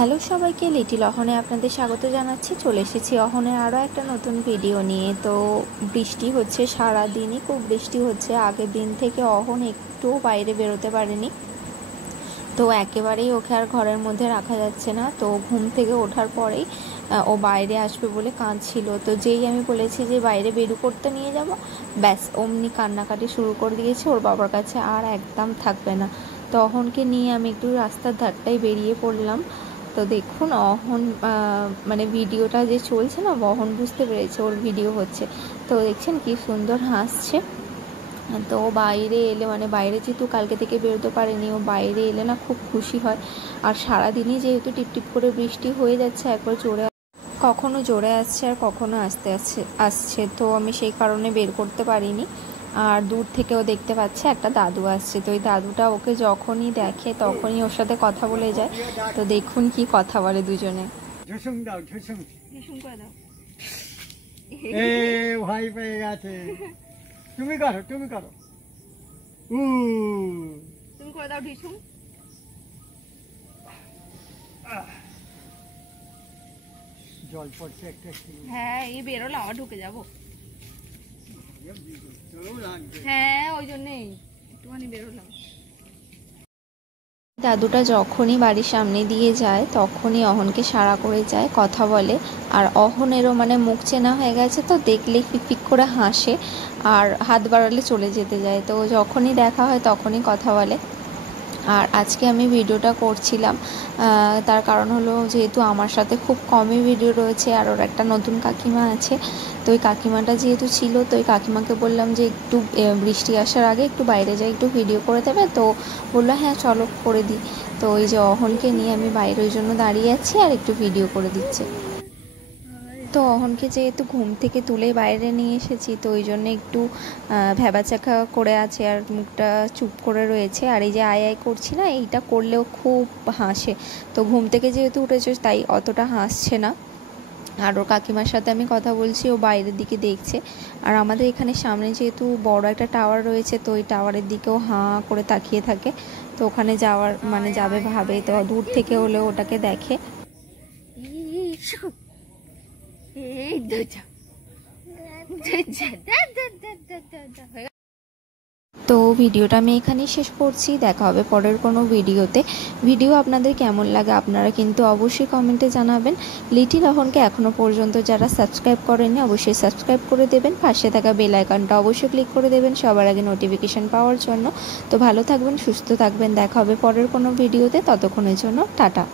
Hello সবাইকে, little অহনে আপনাদের স্বাগত জানাচ্ছি। চলে এসেছি অহনের আরও একটা নতুন ভিডিও নিয়ে। তো বৃষ্টি হচ্ছে, সারাদিনই খুব বৃষ্টি হচ্ছে। আগের দিন থেকে অহন একটু বাইরে বেরোতে পারেনি, তো একেবারেই ওকে আর ঘরের মধ্যে রাখা যাচ্ছে না। তো ঘুম থেকে ওঠার পরেই ও বাইরে আসবে বলে কাঁদছিল। তো যেই আমি বলেছি যে বাইরে বেরু করতে নিয়ে যাব, ব্যাস অমনি কান্নাকাটি শুরু করে দিয়েছে। ওর বাবার কাছে আর একদম থাকবে না। তো অহনকে নিয়ে আমি একটু রাস্তার ধারটায় বেরিয়ে পড়লাম। তো দেখুন অহন মানে ভিডিওটা যে চলছে না, অহন বুঝতে পেরেছে ওর ভিডিও হচ্ছে। তো দেখছেন কি সুন্দর হাসছে। তো বাইরে এলে, মানে বাইরে যেহেতু কালকে থেকে বেরোতে পারেনি, ও বাইরে এলে না খুব খুশি হয়। আর সারাদিনই যেহেতু টিপটিপ করে বৃষ্টি হয়ে যাচ্ছে, একবার কখনো জোরে আসছে আর কখনো আসছে। তো আমি সেই কারণে বের করতে পারিনি। আর দূর থেকেও দেখতে পাচ্ছে একটা দাদু আসছে। তো ওই দাদুটা ওকে যখনই দেখে তখনই ওর সাথে কথা বলে যায়। তো দেখুন কি কথা বলে দুজনে। ভাই পেয়ে গেছে, তুমি করো তুমি করে দাও ঢিসুম। জল পড়ছে একটা। হ্যাঁ, এই বেরোলে আবার ঢুকে যাবো। হ্যাঁ, ওই জন্যই একটুখানি বেরোলাম। দাদুটা যখনই বাড়ির সামনে দিয়ে যায় তখনই অহনকে সাড়া করে যায়, কথা বলে। আর অহনেরও মানে মুখ চেনা হয়ে গেছে, তো দেখলেই ফিক করে হাসে আর হাত বাড়ালে চলে যেতে যায়। তো যখনই দেখা হয় তখনই কথা বলে। আর আজকে আমি ভিডিওটা করছিলাম, তার কারণ হলো যেহেতু আমার সাথে খুব কমই ভিডিও রয়েছে, আর ওর একটা নতুন কাকিমা আছে। তো ওই কাকিমাটা যেহেতু ছিল, তো ওই কাকিমাকে বললাম যে একটু বৃষ্টি আসার আগে একটু বাইরে যাই, একটু ভিডিও করে দেবে। তো বললো হ্যাঁ চলো করে দিই। তো ওই যে অহনকে নিয়ে আমি বাইরে ওই জন্য দাঁড়িয়ে আছি আর একটু ভিডিও করে দিচ্ছে। তো অহনকে যেহেতু ঘুম থেকে তুলে বাইরে নিয়ে এসেছি, তো ওই জন্য একটু ভ্যাবাচাকা করে আছে আর মুখটা চুপ করে রয়েছে। আর এই যে আয় আয় করছি না, এইটা করলেও খুব হাসে। তো ঘুম থেকে যেহেতু উঠেছে তাই অতটা হাসছে না। আর ওর কাকিমার সাথে আমি কথা বলছি, ও বাইরের দিকে দেখছে। আর আমাদের এখানে সামনে যেহেতু বড় একটা টাওয়ার রয়েছে, তো ওই টাওয়ারের দিকেও হাঁ করে তাকিয়ে থাকে। তো ওখানে যাওয়ার মানে যাবে ভাবে, তো দূর থেকে হলেও ওটাকে দেখে। তো ভিডিওটা আমি এখানেই শেষ করছি। দেখা হবে পরের কোনো ভিডিও আপনাদের কেমন লাগে আপনারা কিন্তু অবশ্যই কমেন্টে জানাবেন। লিটিল অহনকে এখনও পর্যন্ত যারা সাবস্ক্রাইব করেননি অবশ্যই সাবস্ক্রাইব করে দেবেন। পাশে থাকা বেল আইকনটা অবশ্যই ক্লিক করে দেবেন সবার আগে নোটিফিকেশান পাওয়ার জন্য। তো ভালো থাকবেন, সুস্থ থাকবেন, দেখা হবে পরের কোনো ভিডিওতে। ততক্ষণের জন্য টাটা।